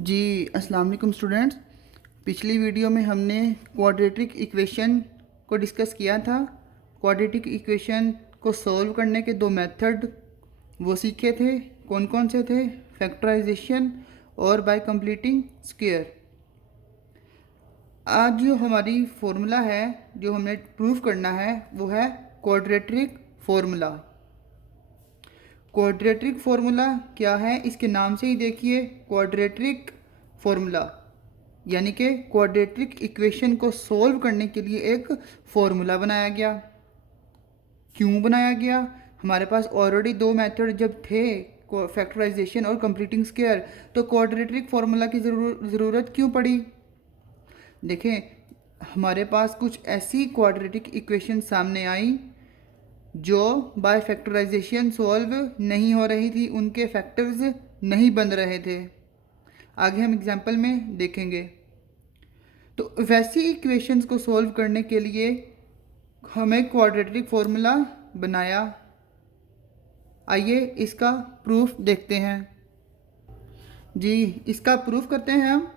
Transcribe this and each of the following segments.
जी अस्सलाम वालेकुम स्टूडेंट्स। पिछली वीडियो में हमने क्वाड्रेटिक इक्वेशन को डिस्कस किया था। क्वाड्रेटिक इक्वेशन को सॉल्व करने के दो मेथड वो सीखे थे। कौन कौन से थे? फैक्टराइजेशन और बाय कंप्लीटिंग स्क्वायर। आज जो हमारी फॉर्मूला है, जो हमने प्रूफ करना है, वो है क्वाड्रेटिक फॉर्मूला। क्वाड्रेटिक फॉर्मूला क्या है? इसके नाम से ही देखिए, क्वाड्रेटिक फॉर्मूला यानी कि क्वाड्रेटिक इक्वेशन को सॉल्व करने के लिए एक फॉर्मूला बनाया गया। क्यों बनाया गया? हमारे पास ऑलरेडी दो मेथड जब थे, फैक्टराइजेशन और कंप्लीटिंग स्क्वायर, तो क्वाड्रेटिक फॉर्मूला की ज़रूरत क्यों पड़ी? देखें, हमारे पास कुछ ऐसी क्वाड्रेटिक इक्वेशन सामने आई जो बाय फैक्टराइजेशन सॉल्व नहीं हो रही थी, उनके फैक्टर्स नहीं बन रहे थे। आगे हम एग्जाम्पल में देखेंगे। तो वैसी इक्वेशंस को सॉल्व करने के लिए हमें क्वाड्रेटिक फॉर्मूला बनाया। आइए इसका प्रूफ देखते हैं। जी, इसका प्रूफ करते हैं हम।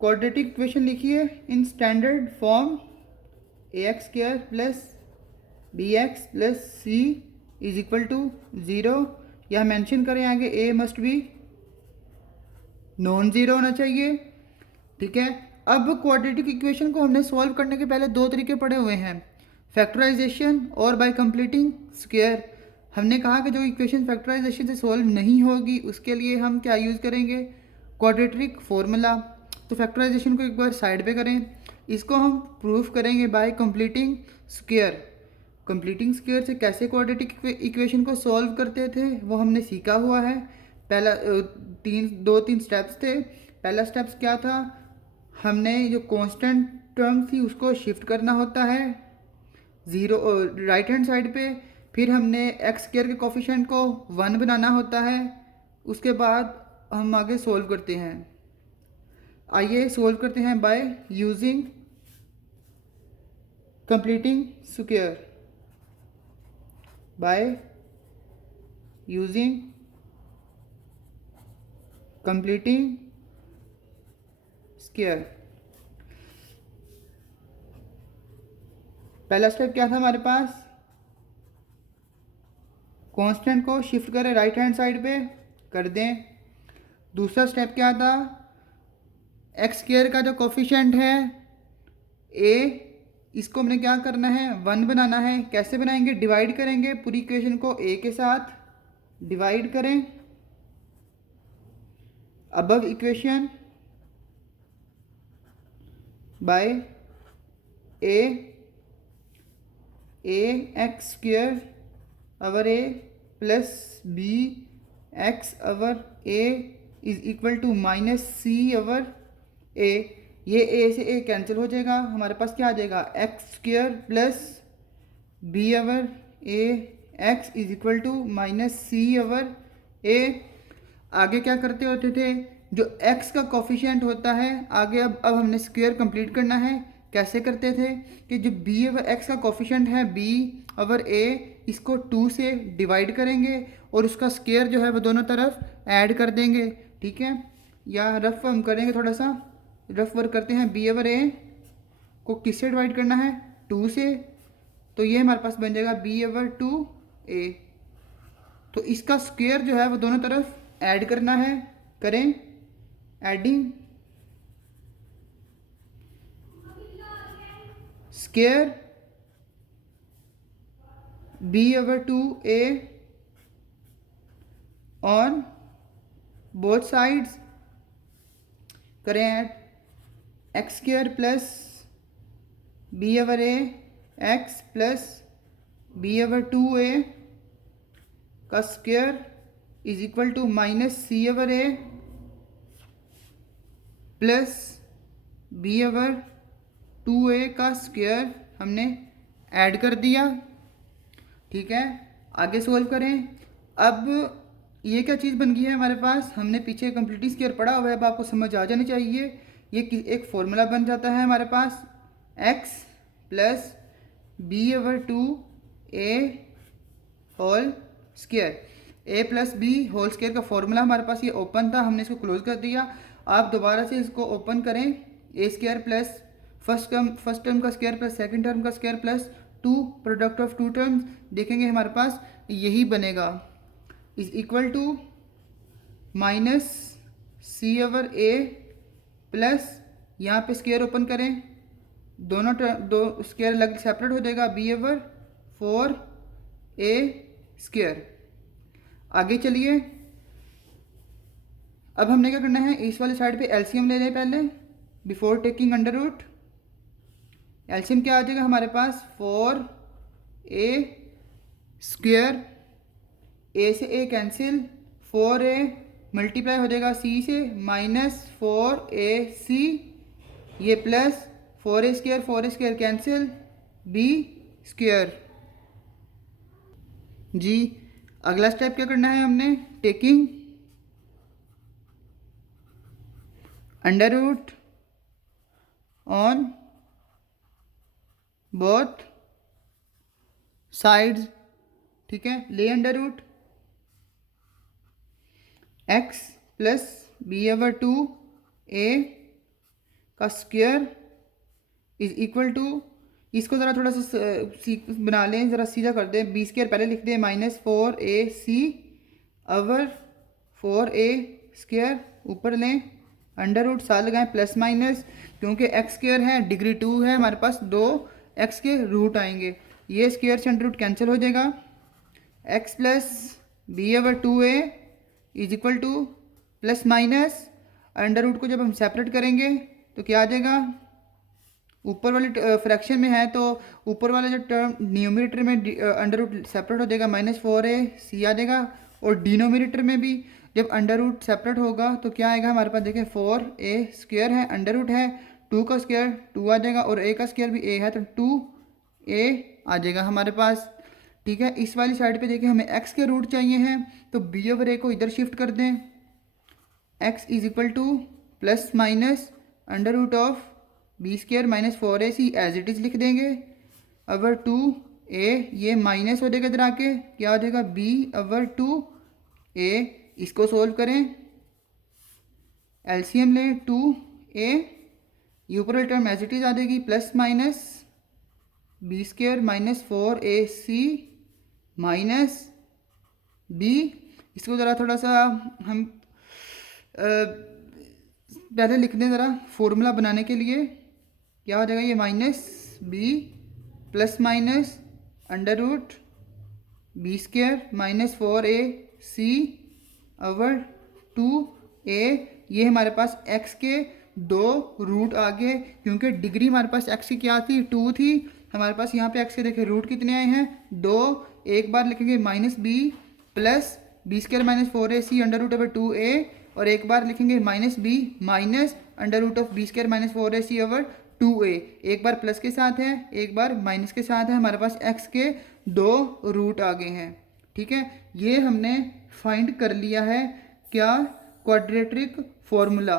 क्वाड्रेटिक इक्वेशन लिखिए in standard form: a x square plus B x plus c is equal to 0। यह मेंशन करें आगे, a must be non zero होना चाहिए। ठीक है। अब क्वाड्रेटिक इक्वेशन को हमने सॉल्व करने के पहले दो तरीके पढ़े हुए हैं, फैक्टराइजेशन और बाय कंप्लीटिंग स्क्वायर। हमने कहा कि जो इक्वेशन फैक्टराइजेशन से सॉल्व नहीं होगी, उसके लिए हम क्या यूज़ करेंगे? Quadratic formula. तो फैक्टराइजेशन को एक बार साइड पे करें, इसको हम प्रूफ करेंगे bye completing square. Completing square से कैसे क्वाड्रेटिक इक्वेशन को सॉल्व करते थे वो हमने सीखा हुआ है। पहला दो तीन स्टेप्स थे। पहला स्टेप्स क्या था? हमने जो कांस्टेंट टर्म थी उसको शिफ्ट करना होता है ज़ीरो राइट हैंड साइड पे। फिर हमने एक्स स्क्वायर के कोफिशिएंट को 1 बनाना होता है। उसके बाद हम आगे सोल्व करते हैं। आइए सोल्व करते हैं by using completing square. By using completing square. पहला स्टेप क्या था हमारे पास? कांस्टेंट को शिफ्ट करें राइट हैंड साइड पे, कर दें। दूसरा स्टेप क्या था? एक्स स्क्वायर का जो कोफिशिएंट है ए, इसको हमने क्या करना है? 1 बनाना है। कैसे बनाएंगे? डिवाइड करेंगे पूरी इक्वेशन को ए के साथ, डिवाइड करें above equation by A x square over A plus B X over A is equal to minus C over A. ये ए से ए कैंसिल हो जाएगा, हमारे पास क्या आ जाएगा? X square plus B over A X is equal to minus C over A. आगे क्या करते होते थे? जो x का कोफिशिएंट होता है, आगे अब हमने स्क्वायर कंप्लीट करना है। कैसे करते थे कि जो b ओवर x का कोफिशिएंट है b ओवर a, इसको 2 से डिवाइड करेंगे और उसका स्क्वायर जो है वो दोनों तरफ ऐड कर देंगे। ठीक है, या रफ हम करेंगे, थोड़ा सा रफ वर्क करते हैं। b ओवर a को किससे डिवाइड करना है? 2 से। तो ये हमारे पास बन जाएगा b ओवर 2a। तो इसका स्क्वायर जो है वो दोनों तरफ ऐड करना है। करें adding square b over 2a on both sides. करें add X square plus b over a X plus b over 2a का square is equal to minus C over a plus B over 2a का square हमने add कर दिया। ठीक है, आगे solve करें। अब ये क्या चीज़ बन गई है हमारे पास? हमने पीछे कंप्लीटिंग स्क्वायर पढ़ा हुआ है, अब आपको समझ आ जानी चाहिए। ये एक फॉर्मूला बन जाता है हमारे पास, x plus B over 2a whole square. A plus B whole square का फॉर्मूला हमारे पास ये ओपन था, हमने इसको क्लोज कर दिया। आप दोबारा से इसको ओपन करें, a square plus first term का स्क्वायर प्लस सेकंड टर्म का square plus 2 product of two terms, देखेंगे हमारे पास यही बनेगा, is equal to minus C over a plus, यहाँ पे स्क्वायर ओपन करें, दोनों दो स्क्वायर अलग सेपरेट हो जाएगा, बी ओवर 4 ए स्क्वायर। आगे चलिए, अब हमने क्या करना है, इस वाले साइड पे एलसीएम ले लें पहले before taking under root. LCM क्या आ जाएगा हमारे पास, 4a स्क्वायर, ए से ए कैंसिल, 4a मल्टीप्लाई हो जाएगा c से, माइनस 4ac, ये plus 4a square cancel, b square. जी अगला स्टेप क्या करना है हमने, taking under root on both sides, ठीक है, ले under root x plus B over 2a का स्क्वायर इज इक्वल टू, इसको ज़रा थोड़ा सा बना लें, ज़रा सीधा कर दें, बी स्क्वायर पहले लिख दें, minus 4ac over 4a square, ऊपर लें अंडर रूट, साथ लगाएं प्लस माइनस, क्योंकि एक्स स्क्वायर है, डिग्री 2 है हमारे पास, 2x के रूट आएंगे, ये स्क्वायर से अंडर रूट कैंसिल हो जाएगा, x plus B over 2a is equal to plus minus, under root को जब हम सेपरेट करेंगे तो क्या आ जाएगा, ऊपर वाले फ्रैक्शन में है तो ऊपर वाला जो टर्म न्यूमरेटर में अंडर रूट सेपरेट हो जाएगा, माइनस 4ac आ जाएगा, और डिनोमिनेटर में भी जब अंडर रूट सेपरेट होगा तो क्या आएगा हमारे पास, देखें 4a स्क्वायर है, अंडर रूट है, 2 का स्क्वायर 2 आ जाएगा, और a का स्क्वायर भी a है तो 2a आ जाएगा हमारे पास, ठीक है। इस वाली साइड पे देखिए हमें x के रूट चाहिए हैं, तो b ओवर a को इधर शिफ्ट कर दें, x is equal to plus minus under root of b square minus 4ac as it is लिख देंगे, ओवर 2a, ये माइनस हो जाएगा इधर आके, क्या हो जाएगा b ओवर 2a, इसको सोल्व करें, एलसीएम लें 2a, ये ऊपर वाली टर्म एज इट इज़ आ जाएगी, plus minus b square minus 4ac minus b, इसको ज़रा थोड़ा सा हम पहले लिख दें ज़रा फॉर्मूला बनाने के लिए, क्या हो जाएगा ये minus b plus minus under root b square minus 4ac over 2a, ये हमारे पास x के 2 रूट आ गए, क्योंकि डिग्री हमारे पास x की क्या थी, 2 थी, हमारे पास यहाँ पे x के देखें रूट कितने आए हैं, 2, एक बार लिखेंगे minus b plus b square minus 4ac under root over 2a, और एक बार लिखेंगे minus b minus under root of b square minus 4ac over 2a, एक बार प्लस के साथ है एक बार माइनस के साथ है, हमारे पास x के 2 रूट आ गए हैं, ठीक है। ये हमने फाइंड कर लिया है क्या, क्वाड्रेटिक फॉर्मूला।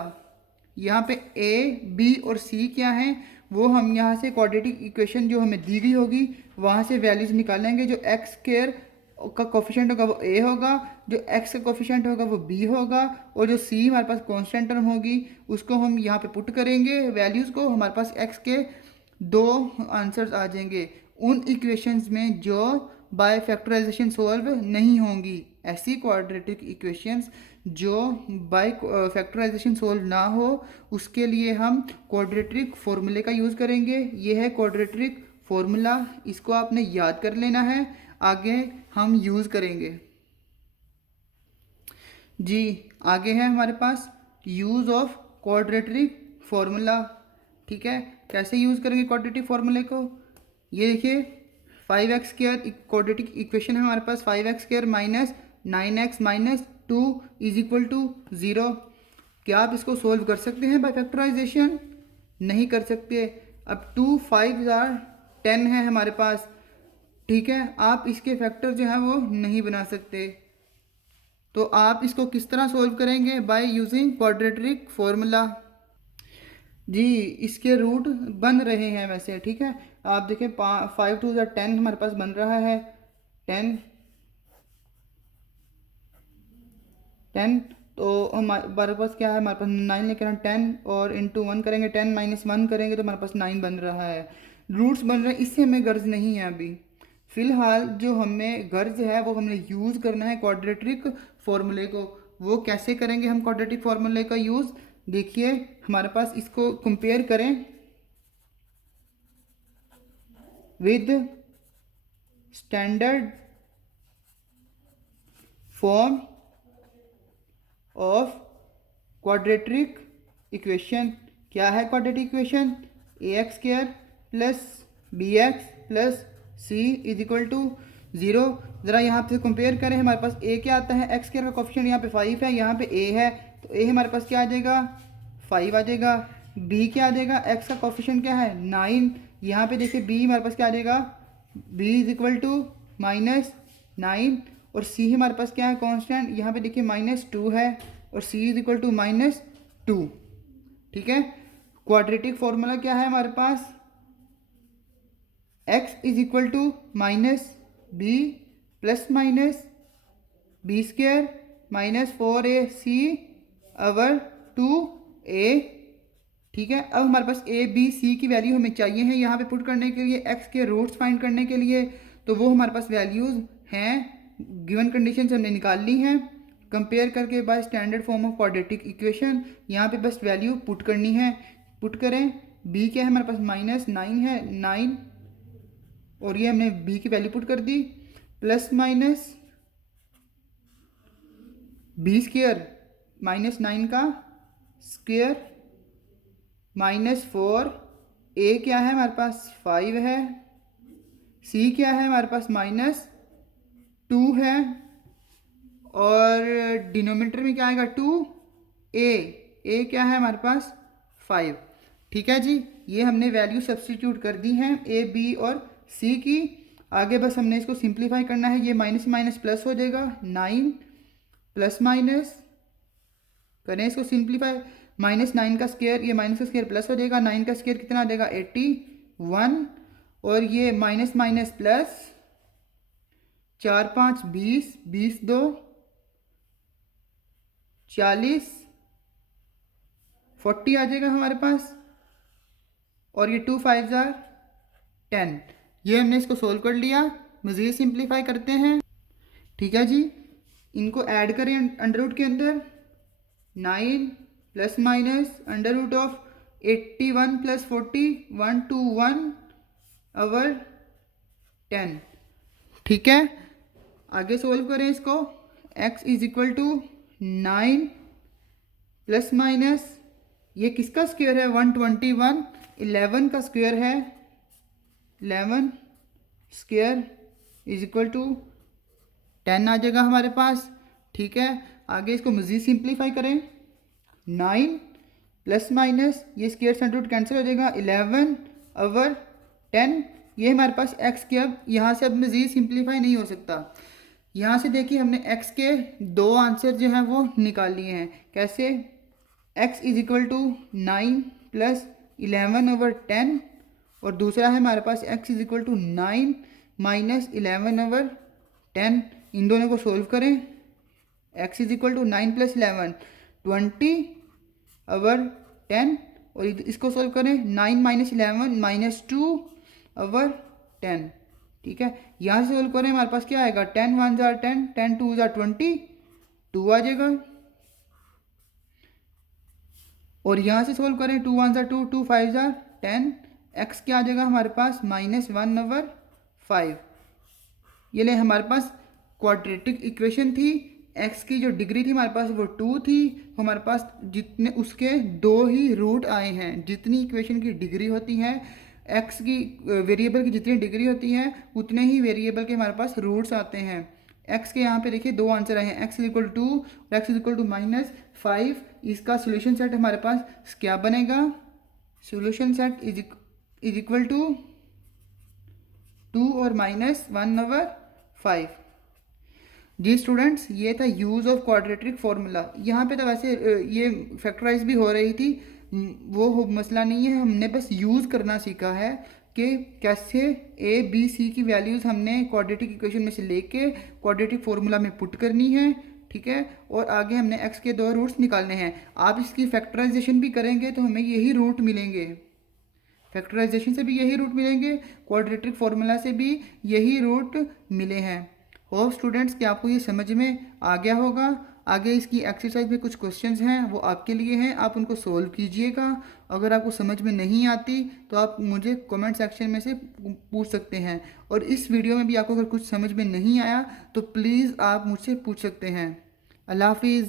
यहाँ पे a b और c क्या हैं वो हम यहाँ से क्वाड्रेटिक इक्वेशन जो हमें दी गई होगी वहाँ से वैल्यूज निकालेंगे, जो x स्क्वायर का कोफिशिएंट होगा वो a होगा, जो x का कोफिशिएंट होगा वो b होगा, और जो c हमारे पास कांस्टेंट टर्म होगी उसको हम यहाँ पे पुट करेंगे वैल्यूज़ को, हमारे पास x के 2 आंसर्स आ जाएंगे उन इक्वेशंस में जो बाय फैक्टराइजेशन सॉल्व नहीं होंगी। ऐसी क्वाड्रेटिक इक्वेशंस जो बाय फैक्टराइजेशन सॉल्व ना हो उसके लिए हम क्वाड्रेटिक फॉर्मूले का यूज़ करेंगे। ये है क्वाड्रेटिक फॉर्मूला, इसको आपने याद कर लेना है, आगे हम यूज़ करेंगे। जी आगे है हमारे पास यूज़ ऑफ क्वाड्रेटिक फॉर्मूला, ठीक है। कैसे यूज़ करेंगे क्वाड्रेटिक फॉर्मूले को, ये देखिए 5x स्क्वायर क्वाड्रेटिक इक्वेशन है हमारे पास, 5x square minus 9x minus 2 is equal to 0। क्या आप इसको सोल्व कर सकते हैं बाय फैक्टराइजेशन? नहीं कर सकते। अब 2 5 10 है हमारे पास, ठीक है, आप इसके फैक्टर जो है वो नहीं बना सकते, तो आप इसको किस तरह सोल्व करेंगे, बाय यूजिंग क्वाड्रेटिक फॉर्मूला। जी इसके रूट बन रहे हैं वैसे, ठीक है, आप देखें 5 2 10 हमारे पास बन रहा है, 10 तो हमारे पास क्या है, हमारे पास 9 लेकर हम 10 और इंटू 1 करेंगे, 10 माइनस 1 करेंगे तो हमारे पास 9 बन रहा है। रूट्स बन रहे हैं, इससे हमें गर्ज नहीं है अभी फ़िलहाल। जो हमें गर्ज है वो हमने यूज़ करना है क्वाड्रेटिक फार्मूले को। वो कैसे करेंगे हम क्वाड्रेटिक फार्मूले का यूज़? देखिए हमारे पास, इसको कंपेयर करें with standard form of quadratic equation. क्या है quadratic equation? A x square plus B x plus c is equal to 0। ज़रा यहाँ पे कंपेयर करें, हमारे पास ए क्या आता है, एक्स स्क्वायर का कोफिशिएंट यहाँ पे 5 है, यहाँ पे ए है, तो ए हमारे पास क्या आ जाएगा, 5 आ जाएगा। बी क्या आ जाएगा, एक्स का कोफिशिएंट क्या है, 9, यहाँ पे देखिए बी हमारे पास क्या आ जाएगा, बी इज इक्वल टू -9। और सी हमारे पास क्या है, कांस्टेंट, यहाँ पे देखिए -2 है, और सी इज इक्वल टू -2। ठीक है, क्वाड्रेटिक फॉर्मूला क्या है हमारे पास, x is equal to minus b plus minus b square -4ac over 2a। ठीक है, अब हमारे पास ए बी सी की वैल्यू हमें चाहिए है यहाँ पे पुट करने के लिए, x के रूट्स फाइंड करने के लिए, तो वो हमारे पास वैल्यूज़ हैं, गिवन कंडीशन हमने निकाल ली हैं कंपेयर करके by standard form of quadratic equation. यहाँ पे बस वैल्यू पुट करनी है, पुट करें। b क्या है हमारे पास, -9 है, 9, और ये हमने b की वैल्यू पुट कर दी, प्लस माइनस बी स्क्वायर -9 का स्क्वायर -4, ए क्या है हमारे पास 5 है, सी क्या है हमारे पास -2 है, और डिनोमिनेटर में क्या आएगा 2a, ए क्या है हमारे पास 5। ठीक है जी, ये हमने वैल्यू सब्स्टिट्यूट कर दी हैं ए बी और सी की। आगे बस हमने इसको सिंप्लीफाई करना है, ये माइनस माइनस प्लस हो जाएगा, 9 प्लस माइनस करें इसको सिंप्लीफाई, -9 का स्क्वायर, ये माइनस का स्क्वायर प्लस हो जाएगा, 9 का स्क्वायर कितना आ जाएगा 81, और ये माइनस माइनस प्लस, 4 5 20, 20 2 40, 40 आ जाएगा हमारे पास, और ये 2 5 10। ये हमने इसको सोल्व कर लिया, मज़ीद सिंप्लीफाई करते हैं। ठीक है जी, इनको ऐड करें अंडर रूट के अंदर, 9 plus minus under root of 81 plus 40, 121 over 10। ठीक है, आगे सोल्व करें इसको, x is equal to 9 plus minus, ये किसका स्क्वायर है 121, 11 का स्क्वायर है, 11 स्क्वायर इज इक्वल टू 10 आ जाएगा हमारे पास। ठीक है, आगे इसको मज़ीद सिंप्लीफाई करें, 9 प्लस माइनस, ये स्क्वायर सेंटर रूट कैंसिल हो जाएगा, 11 ओवर 10। ये हमारे पास x के, अब यहाँ से अब मज़ीद सिंप्लीफाई नहीं हो सकता। यहाँ से देखिए हमने x के दो आंसर जो हैं वो निकाल लिए हैं। कैसे, x is equal to 9 plus 11 over 10, और दूसरा है हमारे पास x is equal to 9 minus 11 over 10। इन दोनों को सोल्व करें, x is equal to 9 plus 11 20 over 10, और इसको सोल्व करें, 9 माइनस 11 -2 ओवर 10। ठीक है, यहाँ से सोल्व करें, हमारे पास क्या आएगा, 10 1 जार 10, 10 2 जार 20, 2 आ जाएगा, और यहाँ से सोल्व करें, 2 1 जार 2, 2 5 जार 10, x क्या आ जाएगा हमारे पास -1 ओवर 5। ये ले हमारे पास क्वाड्रेटिक इक्वेशन थी, x की जो डिग्री थी हमारे पास वो 2 थी, हमारे पास जितने उसके 2 ही रूट आए हैं। जितनी इक्वेशन की डिग्री होती है, x की वेरिएबल की जितनी डिग्री होती है उतने ही वेरिएबल के हमारे पास रूट्स आते हैं। x के यहाँ पे देखिए दो आंसर आए हैं, x इज इक्वल टू और x इज इक्वल टू -5। इसका सोल्यूशन सेट हमारे पास क्या बनेगा, solution set is equal to 2 और -1 ओवर 5। जी स्टूडेंट्स, ये था यूज़ ऑफ क्वाड्रेटिक फार्मूला। यहाँ पे तो वैसे ये फैक्टराइज भी हो रही थी, वो मसला नहीं है, हमने बस यूज़ करना सीखा है कि कैसे ए बी सी की वैल्यूज़ हमने क्वाड्रेटिक इक्वेशन में से लेके क्वाड्रेटिक फार्मूला में पुट करनी है। ठीक ठीक है। और आगे हमने x के 2 रूट्स निकालने हैं। आप इसकी फैक्टराइजेशन भी करेंगे तो हमें यही रूट मिलेंगे, फैक्टराइजेशन से भी यही रूट मिलेंगे, क्वाड्रेटिक फार्मूला से भी यही रूट मिले हैं। होप स्टूडेंट्स कि आपको ये समझ में आ गया होगा। आगे इसकी एक्सरसाइज में कुछ क्वेश्चंस हैं, वो आपके लिए हैं, आप उनको सोल्व कीजिएगा। अगर आपको समझ में नहीं आती तो आप मुझे कमेंट सेक्शन में से पूछ सकते हैं। और इस वीडियो में भी आपको अगर कुछ समझ में नहीं आया तो प्लीज़ आप मुझसे पूछ सकते हैं। अल्लाह हाफिज़।